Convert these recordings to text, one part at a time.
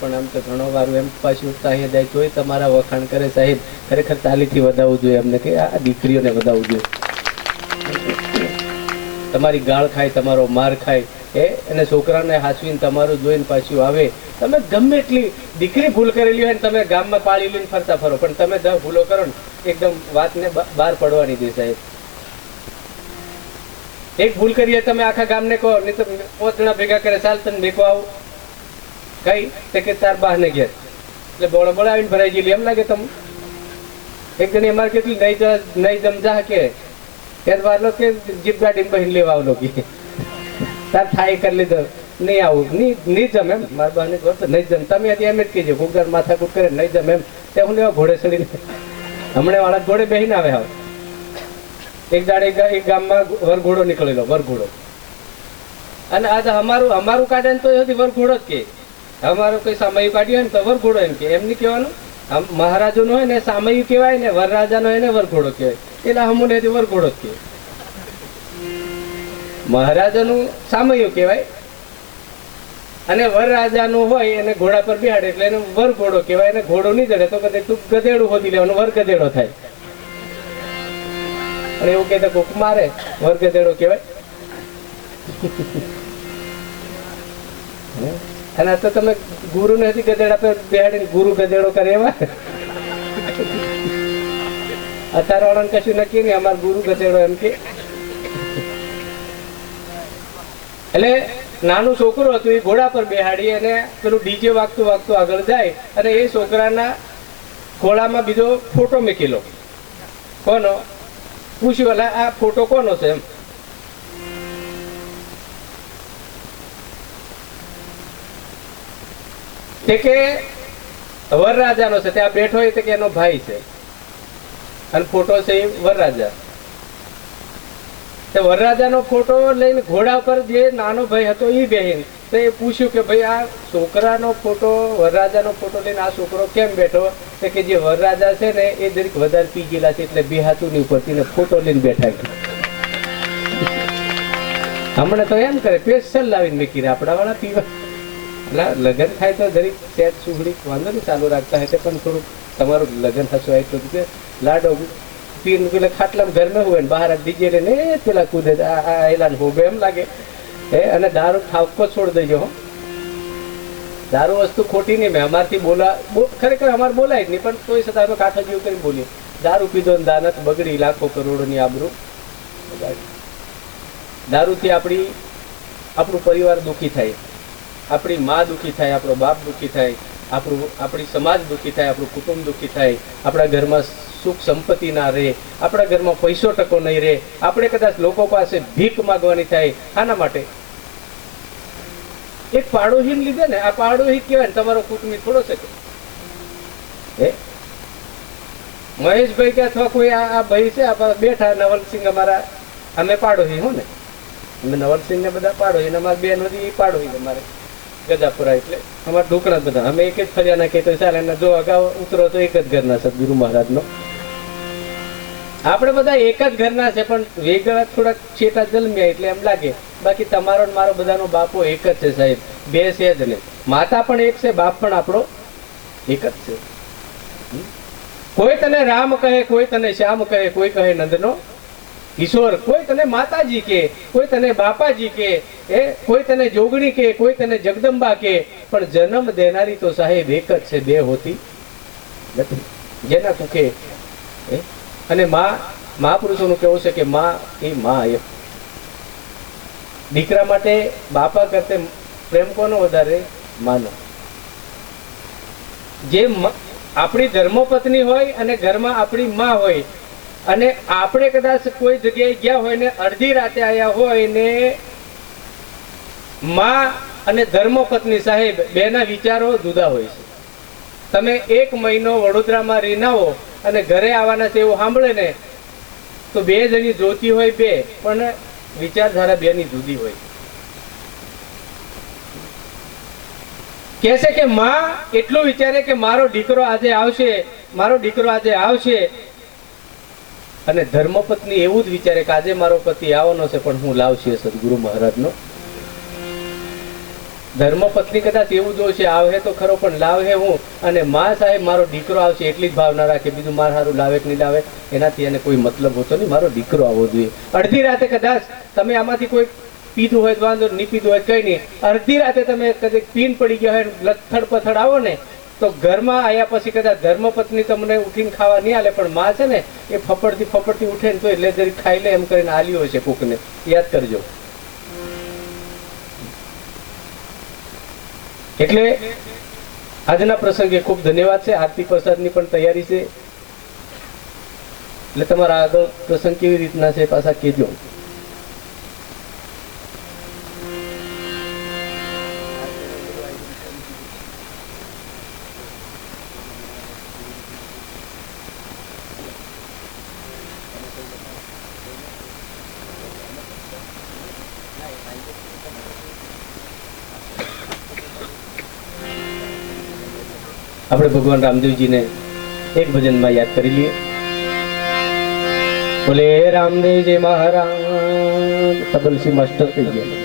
પણ આમ તો ઘણો વારું એમ પાછું ઉત્સાહી જાય તોય તમારા વખાણ કરે સાહેબ. ખરેખર તાલીથી વધાવવું જોઈએ એમને કે આ દીકરીઓને વધાવવું જોઈએ. તમારી ગાળ ખાય, તમારો માર ખાય અને છોકરાને હાચવીને તમારું જોઈને પાછું આવે. તમે ગમે એટલી દીકરી ભૂલ કરેલી હોય ને તમે ગામમાં પાળી લઈને ફરતા ફરો, પણ તમે 10 ભૂલો કરો ને એકદમ વાતને બહાર પડવાની દે સાહેબ. એક ભૂલ કરીએ તમે આખા ગામને કહો, નહીં તો 5 જણા ભેગા કરે, ચાલ તને ભેગો આવું કઈ તે કે તાર બહાર ને ઘેર એટલે બોળો બોલાવીને ભરાઈ ગયેલી એમ લાગે તમને. એક જણી અમારે કેટલી નહીં જમજા કે વારલો કે જીપ ગાડી બહીને લેવા આવલો કે તાર થાય કરી લીધો, નહીં આવું નહીં જમ એમ. મારા બહાને નહીં જમ, તમે હજી એમ જ કહેજો કોકદાર માથાકૂટ કરે નહીં જમ એમ. તે હું લેવા ઘોડે ચડીને હમણાં વાળા ઘોડે બેહીને આવે. હવે એક દાડે એક ગામમાં વરઘોડો નીકળેલો, વરઘોડો. અને આજે અમારું કાઢે ને તો હજી વરઘોડો જ કે. અમારું કોઈ સામયું કાઢ્યું હોય ને તો વરઘોડો એમ કે. એમ નહીં કહેવાનું. આમ મહારાજો નો હોય ને સામયું કહેવાય ને વરરાજા નો હોય ને વરઘોડો કહેવાય. એટલે હમુને વરઘોડો જ કહેવાય. મહારાજાનું સામયું કહેવાય અને વરરાજાનું હોય એને ઘોડા પર બેહાડે એટલે એને વરઘોડો કહેવાય. એને ઘોડો નહીં જડે તો કદાચ તું ગધેડું હોદી લેવાનું, વર ગધેડો થાય. અને એવું કહેતા કોક મારે વર ગધેડો કહેવાય. અને આ તો તમે ગુરુ ને ગધેડા પર બેહાડીને ગુરુ ગધેડો કરે એવા. અત્યારે વાળાને કશું નક્કી નહીં, અમારે ગુરુ ગધેડો એમ કે. એટલે નાનું છોકરું હતું એ ઘોડા પર બેહાડી અને પેલું ડીજે વાગતું વાગતું આગળ જાય અને એ છોકરાના ખોળામાં બીજો ફોટો મૂકેલો. કોનો? પૂછ્યું એટલે આ ફોટો કોનો છે એમ. તે કે વરરાજાનો છે. ત્યાં બેઠો હોય કે એનો ભાઈ છે અને ફોટો છે એ વરરાજા. તે વરરાજાનો ફોટો લઈને ઘોડા પર જે નાનો ભાઈ હતો એ બેહીને તો એ પૂછ્યું કે ભાઈ આ છોકરાનો ફોટો, વરરાજાનો ફોટો લઈને આ છોકરો કેમ બેઠો? તો કે જે વરરાજા છે ને એ દરેક વધારે પી ગયેલા છે એટલે બેહાતું નહીં ઉપરથી ને ફોટો લઈને બેઠા. હમણાં તો એમ કરે સ્પેશિયલ લાવીને મૂકી આપણા વાળા પીવા. લગ્ન થાય તો દરેક સેટ સુગડી વાંધો નહીં ચાલુ રાખતા હોય પણ થોડુંક તમારું લગ્ન થશે એટલું કે લાડો પીર પેલા ખાટલામાં ઘરમાં હોય ને બહાર ડીજે લઈને પેલા કૂદે એલા હોબે એમ લાગે. અને દારૂ ઠાવકો છોડી દેજો. દારૂ વસ્તુ ખોટી નહીં. મેં અમારથી ખરેખર અમારે બોલાય જ નહીં પણ તોય છતાં અમે કાંઠા જેવું કરી બોલીએ. દારૂ પીધો ને દાનત બગડી લાખો કરોડોની આબરૂ. દારૂથી આપણું પરિવાર દુઃખી થાય, આપણી માં દુઃખી થાય, આપણો બાપ દુઃખી થાય, આપણી સમાજ દુઃખી થાય, આપણું કુટુંબ દુઃખી થાય, આપણા ઘરમાં સુખ સંપત્તિ ના રહે, આપણા ઘરમાં પૈસો ટકો નહીં રહે, આપણે કદાચ લોકો પાસે ભીખ માંગવાની થાય. આના માટે એક પાડોશી લીધે ને, આ પાડોશી કહેવાય ને તમારો કુટુંબી થોડો છે કે મહેશભાઈ કે અથવા કોઈ આ ભાઈ છે બેઠા નવલસિંહ અમારા, અમે પાડોશી હું ને, અમે નવલસિંહ ને બધા પાડોશી, અમારા બેન હતી એ પાડોશી અમારે ગજાપુરા. એટલે અમારા ઢોકળા બધા અમે એક જ ફર્યા નાખીએ તો ચાલે. એને જો અગાઉ ઉતરો તો એક જ ઘરના સદગુરુ મહારાજ નો. આપણે બધા એક જ ઘરના છે પણ વેગળા થોડાક છેટા જન્મ્યા એટલે એમ લાગે. બાકી તમારો મારો બધાનો બાપો એક જ છે સાહેબ, બે છે જ નહીં. માતા પણ એક છે, બાપ પણ આપણો એક જ છે. કોઈ તને રામ કહે, કોઈ તને શ્યામ કહે, કોઈ કહે નંદનો કિશોર, કોઈ તને માતાજી કે, કોઈ તને બાપાજી કે, કોઈ તને જોગણી કે, કોઈ તને જગદંબા કે, પણ જન્મ દેનારી તો સાહેબ એક જ છે, બે હોતી નથી. જેના કુખે અને મહાપુરુષોનું કેવું છે કે માં એ માં એક. દીકરા માટે બાપા કરતે પ્રેમ કોનો વધારે? માનો. જે આપણી ધર્મપત્ની હોય અને ઘરમાં આપણી માં હોય અને આપણે કદાચ કોઈ જગ્યાએ ગયા હોય ને અડધી રાતે આવ્યા હોય ને માં અને ધર્મપત્ની સાહેબ બેના વિચારો જુદા હોય છે. તમે 1 મહિનો વડોદરામાં રહીને આવો અને ઘરે આવવાના છે એવું સાંભળે ને તો બે જણી જોતી હોય બે, પણ વિચારધારા બેની જુદી હોય. કહેશે કે માં એટલું વિચારે કે મારો દીકરો આજે આવશે, મારો દીકરો આજે આવશે, અને ધર્મપત્ની એવું જ વિચારે કે આજે મારો પતિ આવવાનો છે પણ હું લાવશે સદગુરુ મહારાજનો. ધર્મપત્ની કદાચ એવું જોશે, આવે તો ખરો પણ લાવે હું, અને માં સાહેબ મારો દીકરો આવશે એટલી જ ભાવના રાખે, બીજું મારે સારું લાવે કે નહીં લાવે એનાથી એને કોઈ મતલબ હોતો નહીં, મારો દીકરો આવવો જોઈએ. અડધી રાતે કદાચ તમે આમાંથી કોઈ પીધું હોય વાંધો, નહીં પીધું હોય કઈ નહીં, અડધી રાતે તમે કદાચ પીન પડી ગયા હોય લથડ પથડ આવો ને, તો ઘરમાં આવ્યા પછી કદાચ ધર્મપત્ની તમને ઉઠીને ખાવા નહીં આલે, પણ માં છે ને એ ફફડતી ઉઠે ને તો એટલે જરી ખાઈ લે એમ કરીને આલ્યો હશે કોકને, યાદ કરજો. એટલે આજના પ્રસંગે ખૂબ ધન્યવાદ છે. આરતી પ્રસાદની પણ તૈયારી છે, એટલે તમારા આગળ પ્રસંગ કેવી રીતના છે પાછા કહેજો. આપણે ભગવાન રામદેવજીને એક ભજનમાં યાદ કરી લઈએ. બોલે રામદેવજી મહારાજ. તબલસી માસ્ટર થઈ ગયા.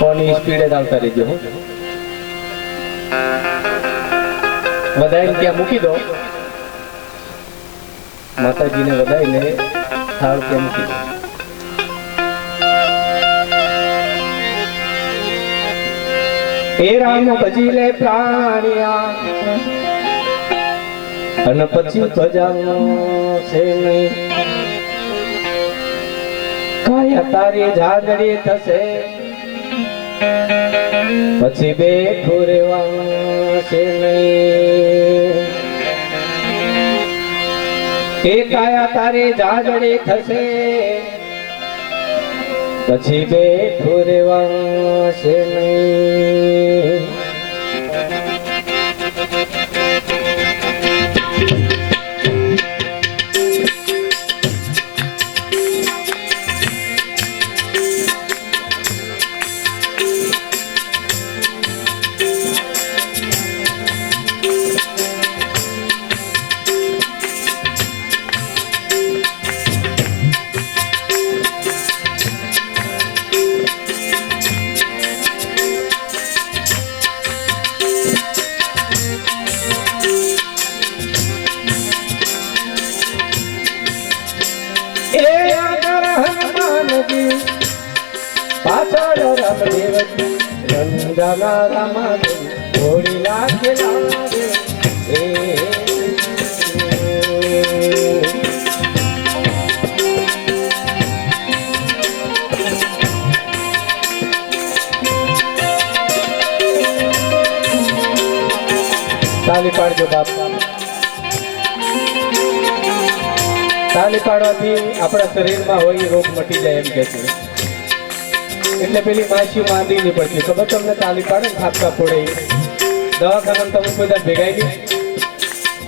ફોનની સ્પીડે આવતા રહેજો. વધાઈને ત્યાં મૂકી દો, માતાજીને વધાઈને થાળ ત્યાં મૂકી દો. હે રામ ભજી લે પ્રાણિયા અને પછી ભજાનો છે નહીં, કાયા તારી જાગડી થશે પછી બેઠું રેવાશે નહીં. એ કાયા તારી જાગડી થશે પછી બેઠું રેવાશે નહીં. પાછળ રામદેવજી રંજાના રામાદેવ ઘોડી લાગે લાગે. તાલી પાડજો બાપ. તાલી પાડવાથી આપણા શરીરમાં હોય રોગ મટી જાય એમ કે છે. એટલે પેલી માછીઓ માંદી નહીં પડતી, ખબર તમને? તાલી પાડે ને ખાપકા ફોડે. દવાખાના તમે કોઈ દાડ ભેગાઈ નહીં,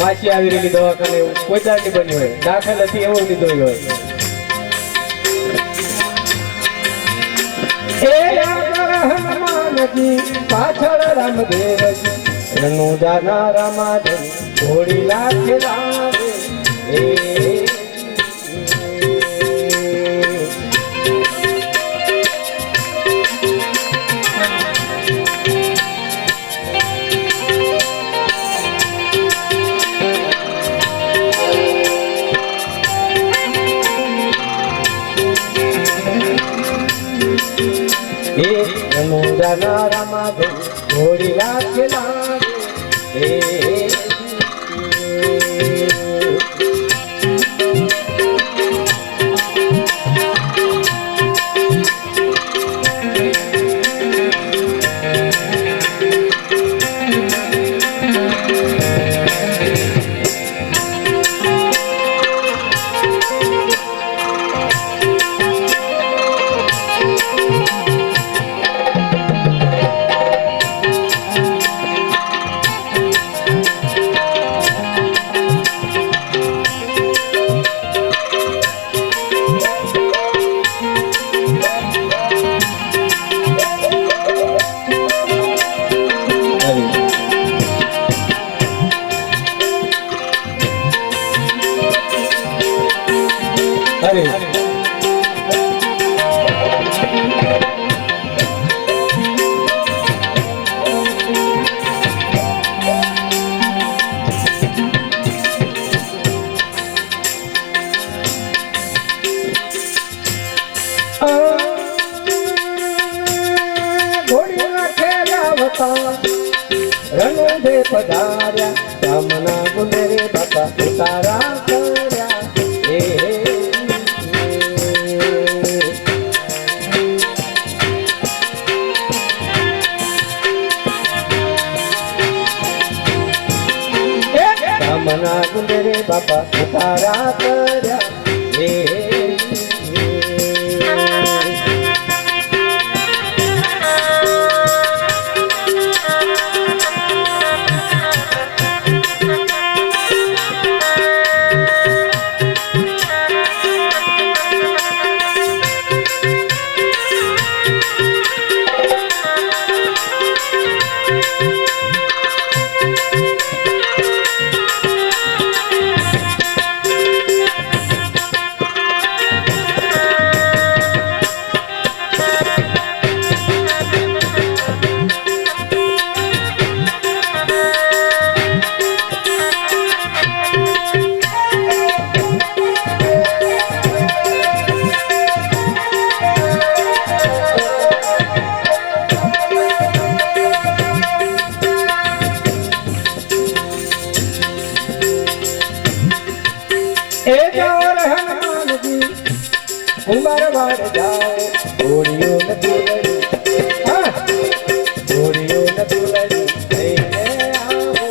માછી આવી રહેલી દવાખાને એવું કોઈ દાડ નહીં બન્યું હોય, દાખલ હતી એવો લીધો હોય. પાછળ રામદેવજી રણુજાના રામાદેવ ઘોડી લાગે લાગે. રણુજાના રામાદેવ ઘોડી લાગે લાગે. ઘોડીના ખેલાવતા રણુંદે પધાર્યા ગામના ગુંદરે બાપા ઉતારા કર્યા ગામના ગુંદરે બાપા ઉતારા કર્યા ઉમરવાડ જાઓ ઘોડીઓ ન દુલડી ઘોડીઓ ન દુલડી લઈને આવો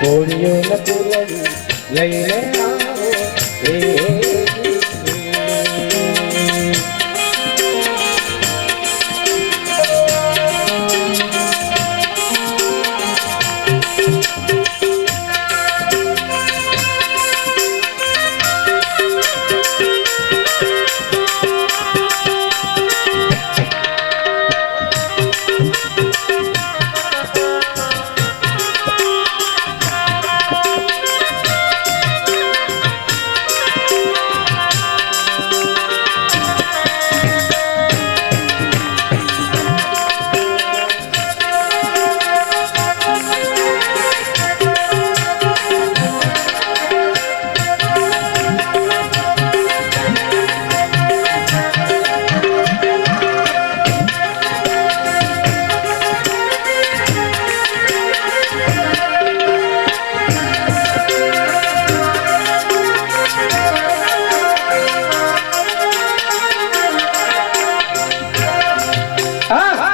ઘોડીઓ ન દુલડી લઈને આવો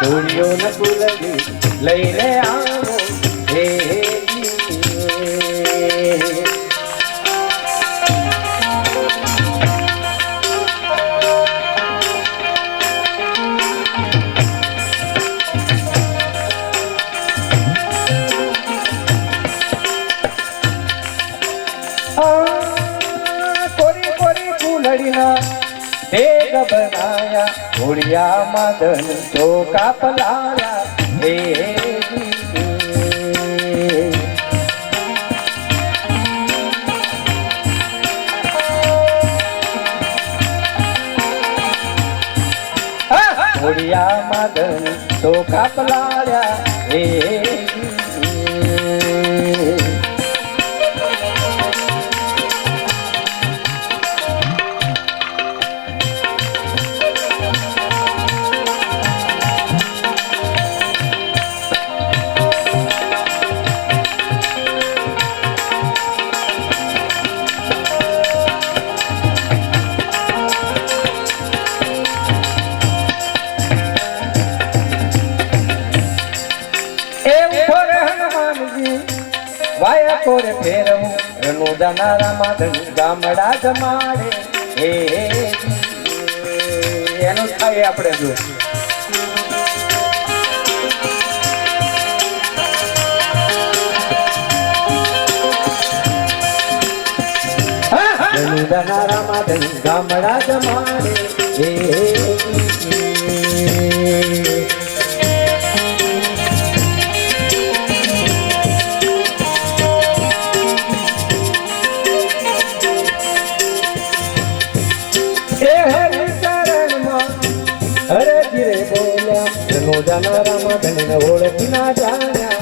ઘોડીઓ ન દુલડી લઈને આવો કોરી કોરી કુલડીના ભેગ બનાયા ઘોડિયા મદન ચોકા પલાયા ઘોડિયા મદન ચોકા પલાયા વાયા કોરે ફેરવું રણુદાના રામાધન ગામડા જમાડે એનું થાય આપણે જો રણુદાના રામાધન ગામડા જમાડે રણુદાના રામાધન ઓળખી ના જાણ્યા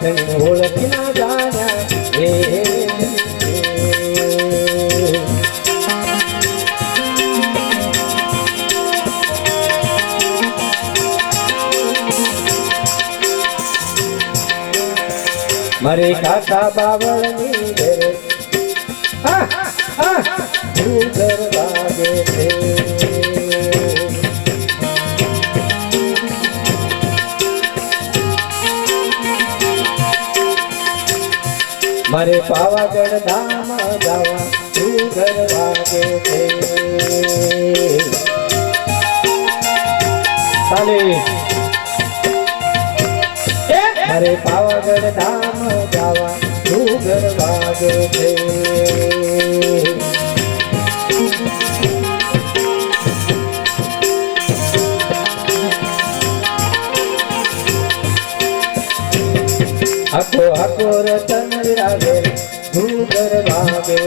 ધણી ઓળખી ના જાણ્યા હે મારે કાકા બાવળની ઘેરે ઘૂઘર વાગે છે મારે પાવાગઢ ધામ જવા ઘૂઘર વાગે છે મારે પાવાગઢ ધામ જવા ઘૂઘર વાગે છે આખો આખો રતન વિરાગે ઘૂઘર વાગે